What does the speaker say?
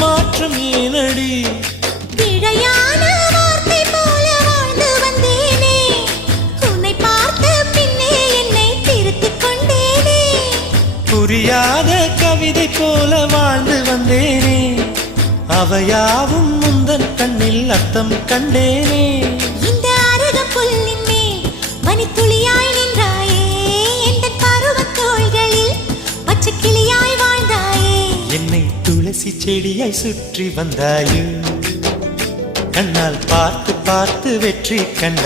மாற்றம் ஏனடி பிழையான வார்த்தை போல வாழ்ந்து வந்தேனே உன்னை பார்த்த பின்னே என்னை திருத்திக் கொண்டேனே புரியாத கவிதை போல வாழ்ந்து வந்தேனே அவையாவும் முந்தன் கண்ணில் அர்த்தம் கண்டேனே இந்த அருக புல்லின் மேல் பனித்துளியாய் நின்றாயே எந்த பருவத் தோள்களில் பச்சை கிளியாய் வாழ்ந்தாயே என்னை துளசி செடியாய் சுற்றி வந்தாயோ கண்ணால் பார்த்து பார்த்து வெற்றி கண்ட